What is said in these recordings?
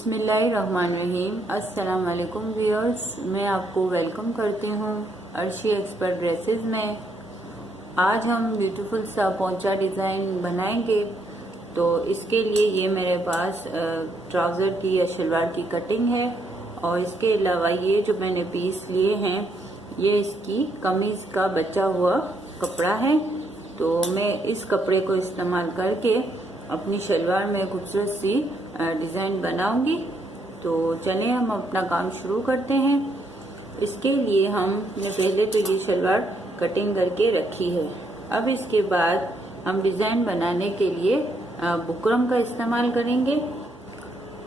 बिस्मिल्लाहिर्रहमानिर्रहीम। अस्सलाम वालेकुम व्यूअर्स, मैं आपको वेलकम करती हूँ अर्शी एक्सपर्ट ड्रेसेस में। आज हम ब्यूटीफुल सा पोंचा डिज़ाइन बनाएंगे। तो इसके लिए ये मेरे पास ट्राउज़र की या शलवार की कटिंग है और इसके अलावा ये जो मैंने पीस लिए हैं ये इसकी कमीज़ का बचा हुआ कपड़ा है। तो मैं इस कपड़े को इस्तेमाल करके अपनी शलवार में खूबसूरत सी डिज़ाइन बनाऊंगी। तो चलिए हम अपना काम शुरू करते हैं। इसके लिए हमने पहले तो ये शलवार कटिंग करके रखी है। अब इसके बाद हम डिज़ाइन बनाने के लिए बुकरम का इस्तेमाल करेंगे।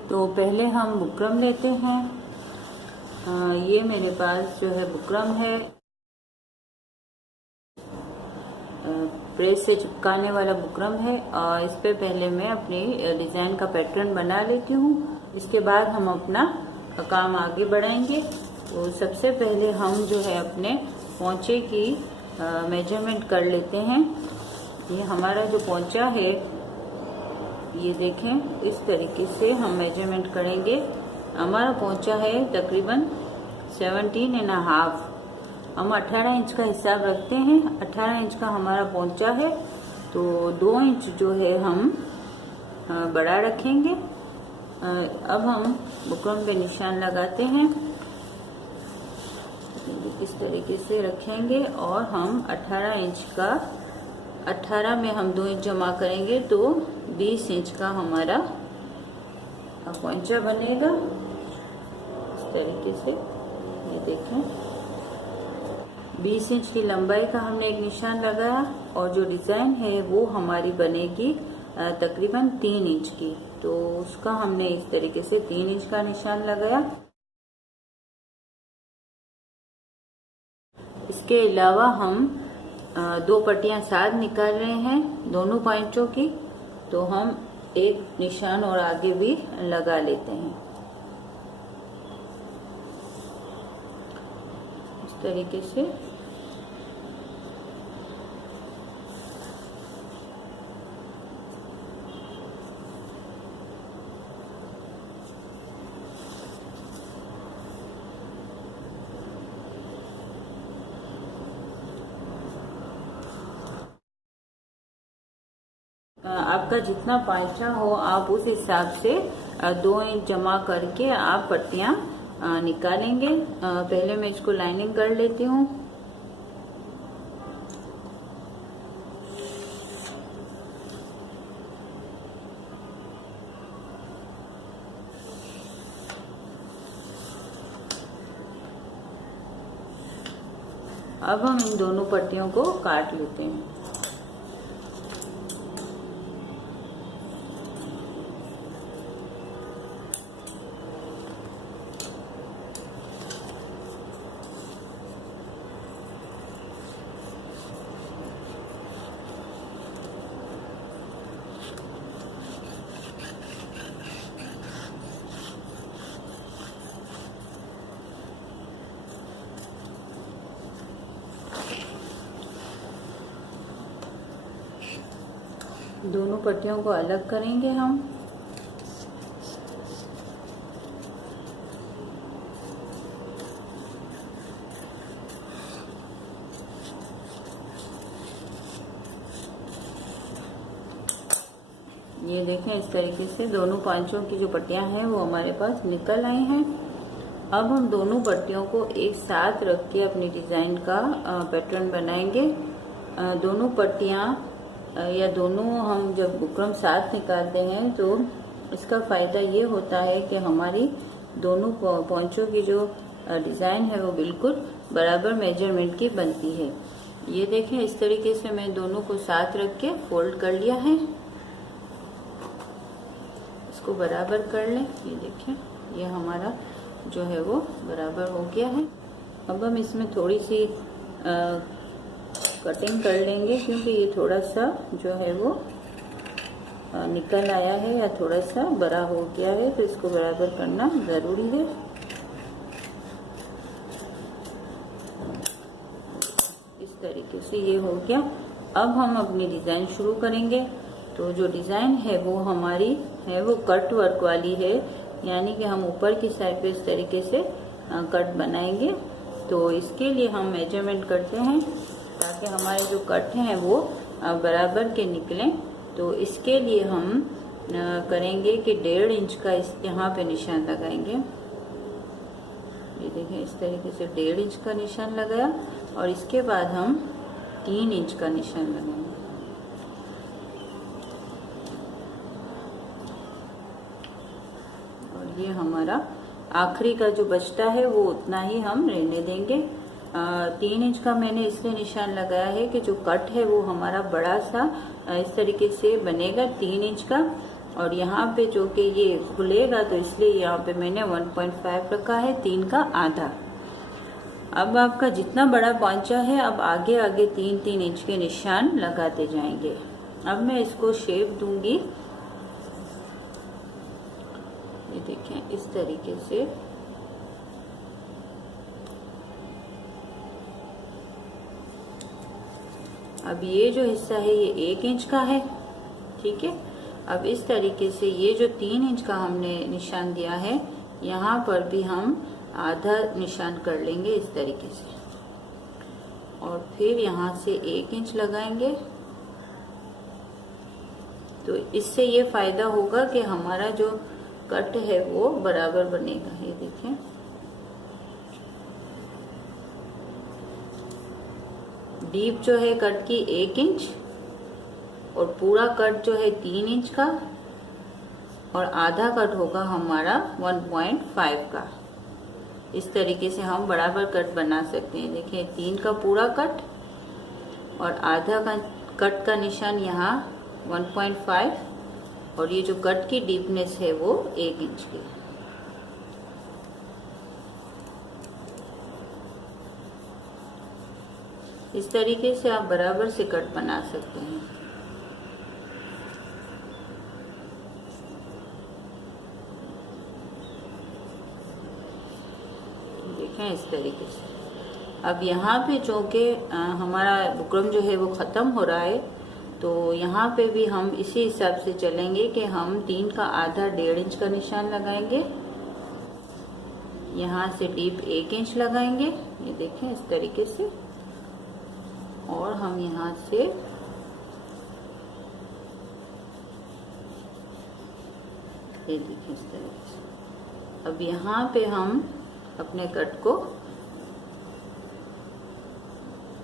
तो पहले हम बुकरम लेते हैं। ये मेरे पास जो है बुकरम है, प्रेस से चिपकाने वाला बुकरम है। और इस पे पहले मैं अपनी डिज़ाइन का पैटर्न बना लेती हूँ। इसके बाद हम अपना काम आगे बढ़ाएंगे। तो सबसे पहले हम जो है अपने पोंचे की मेजरमेंट कर लेते हैं। ये हमारा जो पोंचा है ये देखें, इस तरीके से हम मेजरमेंट करेंगे। हमारा पोंचा है तकरीबन 17.5। हम 18 इंच का हिसाब रखते हैं। 18 इंच का हमारा पोंचा है तो 2 इंच जो है हम बड़ा रखेंगे। अब हम बुकरम पे निशान लगाते हैं, इस तरीके से रखेंगे और हम 18 इंच का 18 में हम 2 इंच जमा करेंगे तो 20 इंच का हमारा पोंचा बनेगा। इस तरीके से ये देखें, 20 इंच की लंबाई का हमने एक निशान लगाया और जो डिज़ाइन है वो हमारी बनेगी तकरीबन 3 इंच की। तो उसका हमने इस तरीके से 3 इंच का निशान लगाया। इसके अलावा हम 2 पट्टियां साथ निकाल रहे हैं दोनों पॉइंटों की। तो हम एक निशान और आगे भी लगा लेते हैं इस तरीके से। आपका जितना पांचा हो आप उस हिसाब से 2 इंच जमा करके आप पट्टियां निकालेंगे। पहले मैं इसको लाइनिंग कर लेती हूँ। अब हम इन दोनों पट्टियों को काट लेते हैं। दोनों पट्टियों को अलग करेंगे हम। ये देखें, इस तरीके से दोनों पांचों की जो पट्टियां हैं वो हमारे पास निकल आई हैं। अब हम दोनों पट्टियों को एक साथ रख के अपनी डिज़ाइन का पैटर्न बनाएंगे। दोनों पट्टियां या दोनों हम जब बुकरम साथ निकालते हैं तो इसका फ़ायदा ये होता है कि हमारी दोनों पोंचों की जो डिज़ाइन है वो बिल्कुल बराबर मेजरमेंट की बनती है। ये देखें, इस तरीके से मैं दोनों को साथ रख के फोल्ड कर लिया है। इसको बराबर कर लें। ये देखें, ये हमारा जो है वो बराबर हो गया है। अब हम इसमें थोड़ी सी कटिंग कर लेंगे क्योंकि ये थोड़ा सा जो है वो निकल आया है या थोड़ा सा बड़ा हो गया है, तो इसको बराबर करना ज़रूरी है। इस तरीके से ये हो गया। अब हम अपनी डिज़ाइन शुरू करेंगे। तो जो डिज़ाइन है वो हमारी है वो कट वर्क वाली है। यानी कि हम ऊपर की साइड पे इस तरीके से कट बनाएंगे। तो इसके लिए हम मेजरमेंट करते हैं ताकि हमारे जो कट हैं वो बराबर के निकलें। तो इसके लिए हम करेंगे कि 1.5 इंच का इस यहाँ पे निशान लगाएंगे। ये देखें, इस तरीके से 1.5 इंच का निशान लगाया और इसके बाद हम 3 इंच का निशान लगाएंगे। और ये हमारा आखिरी का जो बचता है वो उतना ही हम रहने देंगे। 3 इंच का मैंने इसलिए निशान लगाया है कि जो कट है वो हमारा बड़ा सा इस तरीके से बनेगा 3 इंच का, और यहाँ पे जो कि ये खुलेगा तो इसलिए यहाँ पे मैंने 1.5 रखा है, 3 का आधा। अब आपका जितना बड़ा पांचा है, अब आगे आगे 3-3 इंच के निशान लगाते जाएंगे। अब मैं इसको शेप दूंगी, ये देखें इस तरीके से। अब ये जो हिस्सा है ये 1 इंच का है, ठीक है। अब इस तरीके से ये जो 3 इंच का हमने निशान दिया है, यहाँ पर भी हम आधा निशान कर लेंगे इस तरीके से, और फिर यहाँ से 1 इंच लगाएंगे। तो इससे ये फायदा होगा कि हमारा जो कट है वो बराबर बनेगा। ये देखें, डीप जो है कट की 1 इंच और पूरा कट जो है 3 इंच का, और आधा कट होगा हमारा 1.5 का। इस तरीके से हम बराबर कट बना सकते हैं। देखिए 3 का पूरा कट और आधा का कट का निशान यहाँ 1.5, और ये जो कट की डीपनेस है वो 1 इंच की। इस तरीके से आप बराबर से कट बना सकते हैं। देखें इस तरीके से। अब यहाँ पे जो कि हमारा बुकरम जो है वो ख़त्म हो रहा है, तो यहाँ पे भी हम इसी हिसाब से चलेंगे कि हम 3 का आधा 1.5 इंच का निशान लगाएंगे, यहाँ से डीप 1 इंच लगाएंगे, ये देखें इस तरीके से, और हम यहाँ से ये देखें इस तरीके से। अब यहाँ पे हम अपने कट को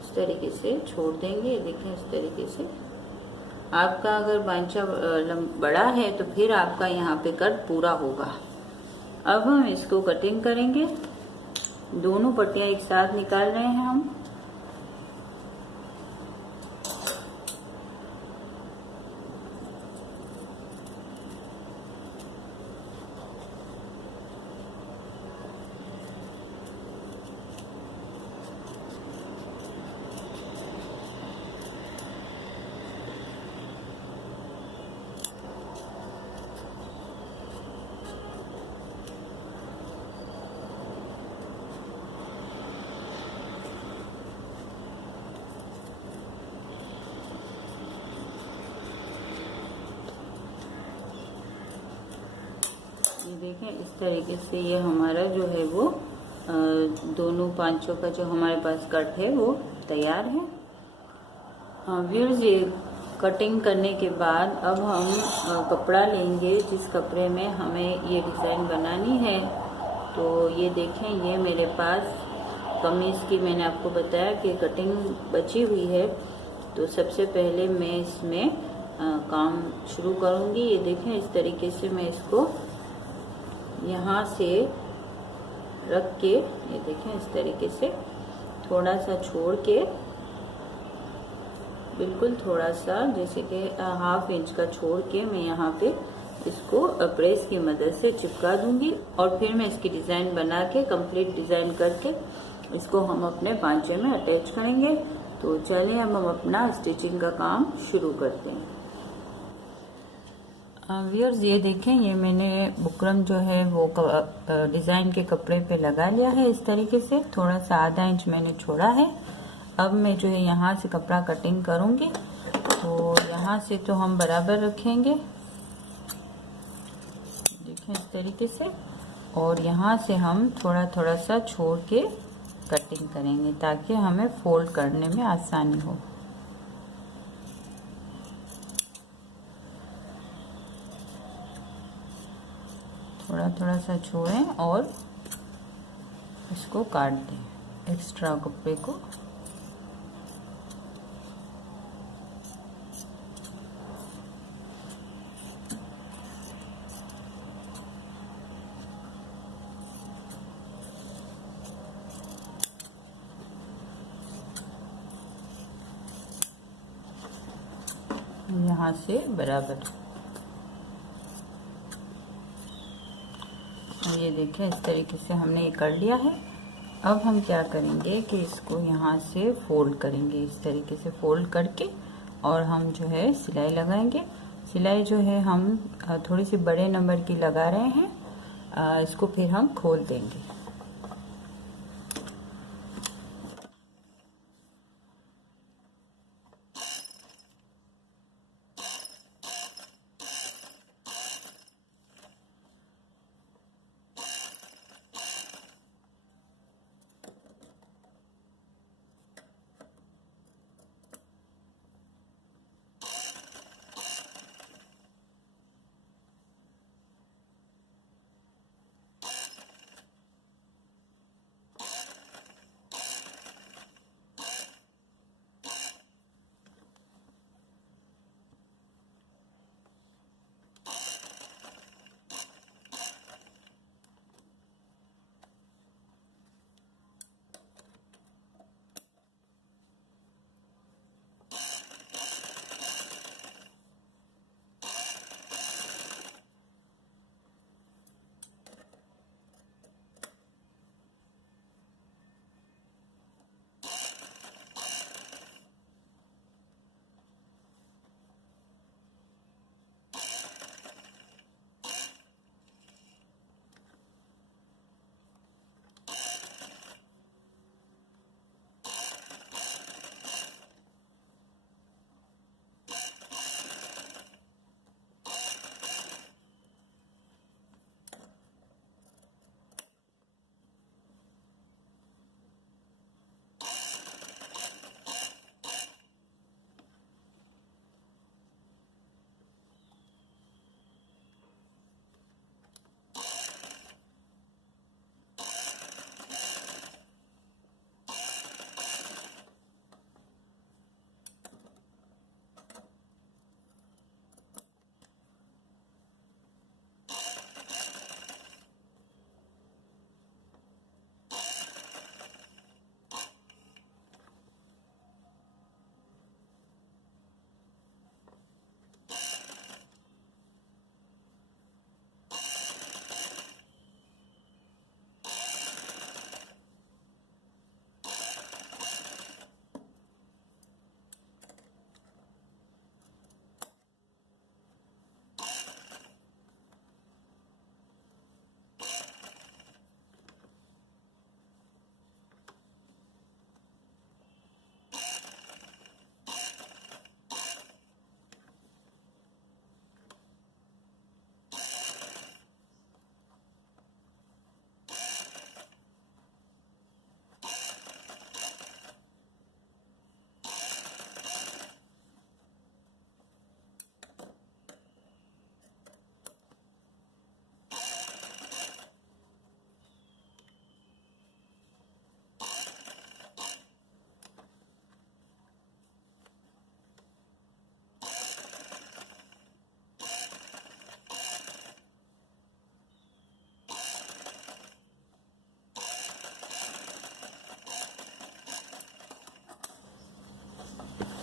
इस तरीके से छोड़ देंगे। ये देखें इस तरीके से। आपका अगर बांचा बड़ा है तो फिर आपका यहाँ पे कट पूरा होगा। अब हम इसको कटिंग करेंगे। दोनों पट्टियाँ एक साथ निकाल रहे हैं हम। ये देखें इस तरीके से ये हमारा जो है वो दोनों पांचों का जो हमारे पास कट है वो तैयार है। व्यूअर्स, ये कटिंग करने के बाद अब हम कपड़ा लेंगे जिस कपड़े में हमें ये डिज़ाइन बनानी है। तो ये देखें, ये मेरे पास कमीज़ की मैंने आपको बताया कि कटिंग बची हुई है। तो सबसे पहले मैं इसमें काम शुरू करूँगी। ये देखें इस तरीके से मैं इसको यहाँ से रख के, ये देखें इस तरीके से थोड़ा सा छोड़ के, बिल्कुल थोड़ा सा जैसे कि 1/2 इंच का छोड़ के मैं यहाँ पे इसको प्रेस की मदद से चिपका दूंगी, और फिर मैं इसकी डिज़ाइन बना के कंप्लीट डिज़ाइन करके इसको हम अपने पांचे में अटैच करेंगे। तो चलिए अब हम अपना स्टिचिंग का काम शुरू करते हैं। व्यूअर्स, ये देखें, ये मैंने बुकरम जो है वो डिज़ाइन के कपड़े पे लगा लिया है इस तरीके से। थोड़ा सा 1/2 इंच मैंने छोड़ा है। अब मैं जो है यहाँ से कपड़ा कटिंग करूँगी। तो यहाँ से तो हम बराबर रखेंगे। देखिए इस तरीके से। और यहाँ से हम थोड़ा थोड़ा सा छोड़ के कटिंग करेंगे ताकि हमें फोल्ड करने में आसानी हो। थोड़ा थोड़ा सा छोड़ें और इसको काट दें, एक्स्ट्रा कपड़े को। यहाँ से बराबर। और ये देखिए इस तरीके से हमने ये कर लिया है। अब हम क्या करेंगे कि इसको यहाँ से फोल्ड करेंगे, इस तरीके से फोल्ड करके और हम जो है सिलाई लगाएंगे। सिलाई जो है हम थोड़ी सी बड़े नंबर की लगा रहे हैं। इसको फिर हम खोल देंगे।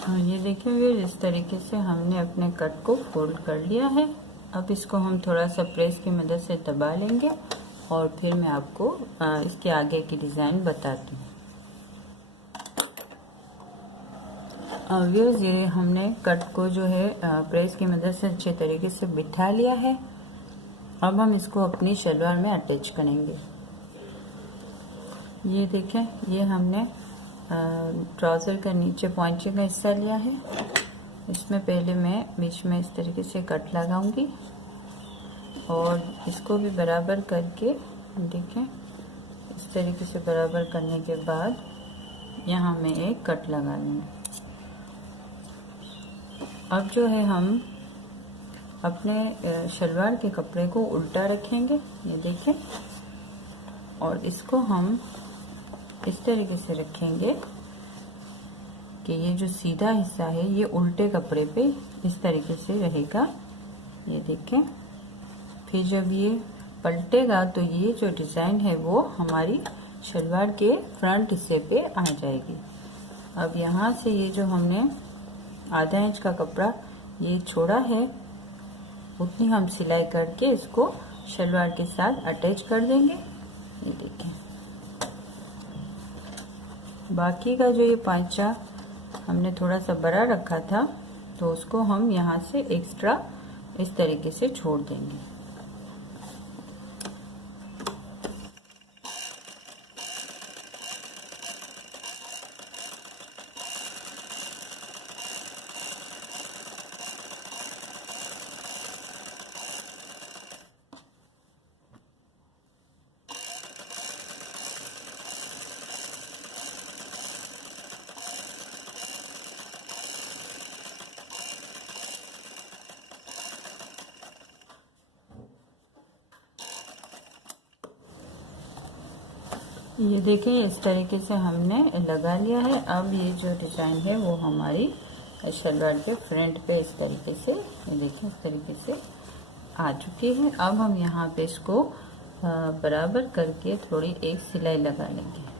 और ये देखिए व्यूअर्स, इस तरीके से हमने अपने कट को फोल्ड कर लिया है। अब इसको हम थोड़ा सा प्रेस की मदद से दबा लेंगे और फिर मैं आपको इसके आगे की डिज़ाइन बताती हूँ। व्यूअर्स, ये हमने कट को जो है प्रेस की मदद से अच्छे तरीके से बिठा लिया है। अब हम इसको अपनी शलवार में अटैच करेंगे। ये देखें, ये हमने ट्राउज़र का नीचे पॉइंचे का हिस्सा लिया है। इसमें पहले मैं बीच में इस तरीके से कट लगाऊंगी। और इसको भी बराबर करके देखें, इस तरीके से बराबर करने के बाद यहाँ में एक कट लगा लेंगे। अब जो है हम अपने शलवार के कपड़े को उल्टा रखेंगे, ये देखें, और इसको हम इस तरीके से रखेंगे कि ये जो सीधा हिस्सा है ये उल्टे कपड़े पे इस तरीके से रहेगा, ये देखें। फिर जब ये पलटेगा तो ये जो डिज़ाइन है वो हमारी शलवार के फ्रंट हिस्से पे आ जाएगी। अब यहाँ से ये जो हमने आधा इंच का कपड़ा ये छोड़ा है, उतनी हम सिलाई करके इसको शलवार के साथ अटैच कर देंगे, ये देखें। बाकी का जो ये पांचा हमने थोड़ा सा बड़ा रखा था तो उसको हम यहाँ से एक्स्ट्रा इस तरीके से छोड़ देंगे। ये देखें, इस तरीके से हमने लगा लिया है। अब ये जो डिज़ाइन है वो हमारी शलवार के फ्रंट पे इस तरीके से, ये देखें, इस तरीके से आ चुकी है। अब हम यहाँ पे इसको बराबर करके थोड़ी एक सिलाई लगा लेंगे।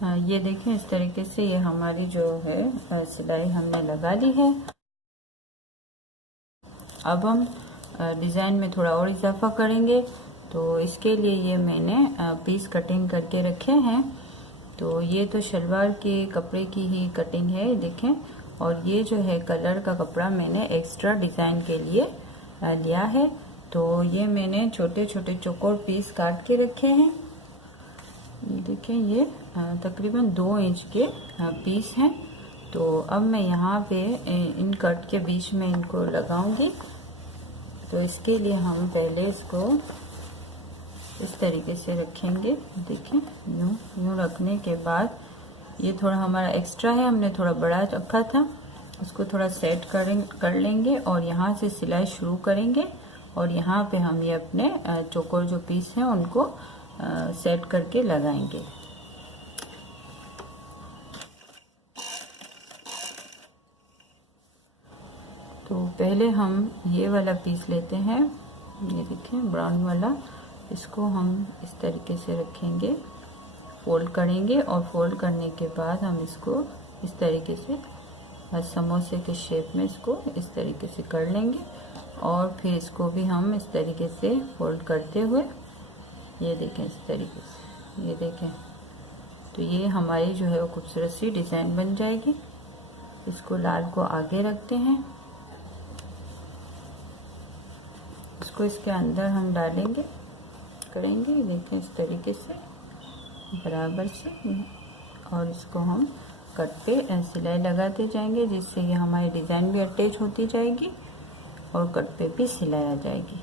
ये देखें, इस तरीके से ये हमारी जो है सिलाई हमने लगा ली है। अब हम डिज़ाइन में थोड़ा और इजाफा करेंगे, तो इसके लिए ये मैंने पीस कटिंग करके रखे हैं। तो ये तो शलवार के कपड़े की ही कटिंग है, देखें। और ये जो है कलर का कपड़ा मैंने एक्स्ट्रा डिज़ाइन के लिए लिया है। तो ये मैंने छोटे छोटे चौकोर पीस काट के रखे हैं। देखें, ये तकरीबन 2 इंच के पीस हैं। तो अब मैं यहाँ पे इन कट के बीच में इनको लगाऊंगी। तो इसके लिए हम पहले इसको इस तरीके से रखेंगे, देखें, यूं रखने के बाद ये थोड़ा हमारा एक्स्ट्रा है, हमने थोड़ा बड़ा रखा था, उसको थोड़ा सेट कर लेंगे और यहाँ से सिलाई शुरू करेंगे। और यहाँ पे हम ये अपने चौकोर जो पीस हैं उनको सेट करके लगाएंगे। तो पहले हम ये वाला पीस लेते हैं, ये देखें, ब्राउन वाला। इसको हम इस तरीके से रखेंगे, फोल्ड करेंगे और फोल्ड करने के बाद हम इसको इस तरीके से समोसे के शेप में इसको इस तरीके से कर लेंगे। और फिर इसको भी हम इस तरीके से फोल्ड करते हुए, ये देखें, इस तरीके से, ये देखें। तो ये हमारी जो है वो खूबसूरत सी डिज़ाइन बन जाएगी। इसको लाल को आगे रखते हैं, इसको इसके अंदर हम डालेंगे, करेंगे, देखें, इस तरीके से बराबर से। और इसको हम कट पे सिलाई लगाते जाएंगे, जिससे ये हमारी डिज़ाइन भी अटैच होती जाएगी और कट पे भी सिलाई आ जाएगी।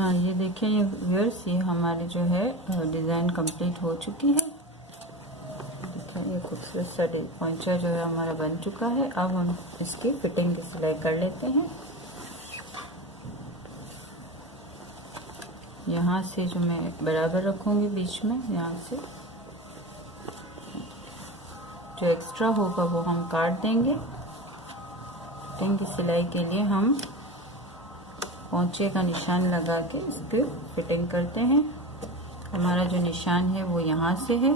हाँ, ये देखिए ये व्यूअर्स, ये हमारे जो है डिज़ाइन कंप्लीट हो चुकी है। देखिए ये खूबसूरत सा पोंचा जो है हमारा बन चुका है। अब हम इसकी फिटिंग की सिलाई कर लेते हैं। यहाँ से जो मैं बराबर रखूँगी बीच में, यहाँ से जो एक्स्ट्रा होगा वो हम काट देंगे। फिटिंग की सिलाई के लिए हम पोंचे का निशान लगा के इसके फिटिंग करते हैं। हमारा जो निशान है वो यहाँ से है।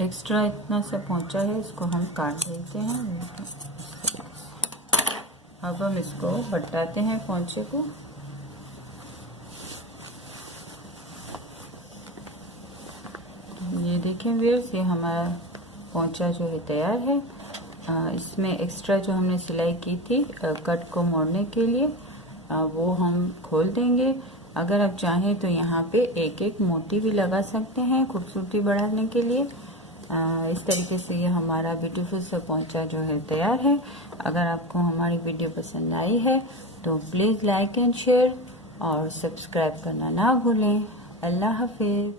एक्स्ट्रा इतना सा पोंचा है, इसको हम काट देते हैं। अब हम इसको बटाते हैं पोंचे को। ये देखें व्यूअर्स, ये हमारा पोंचा जो है तैयार है। इसमें एक्स्ट्रा जो हमने सिलाई की थी कट को मोड़ने के लिए, वो हम खोल देंगे। अगर आप चाहें तो यहाँ पे एक एक मोती भी लगा सकते हैं खूबसूरती बढ़ाने के लिए। इस तरीके से ये हमारा ब्यूटीफुल सा पोंचा जो है तैयार है। अगर आपको हमारी वीडियो पसंद आई है तो प्लीज़ लाइक एंड शेयर और सब्सक्राइब करना ना भूलें। अल्लाह हाफिज़।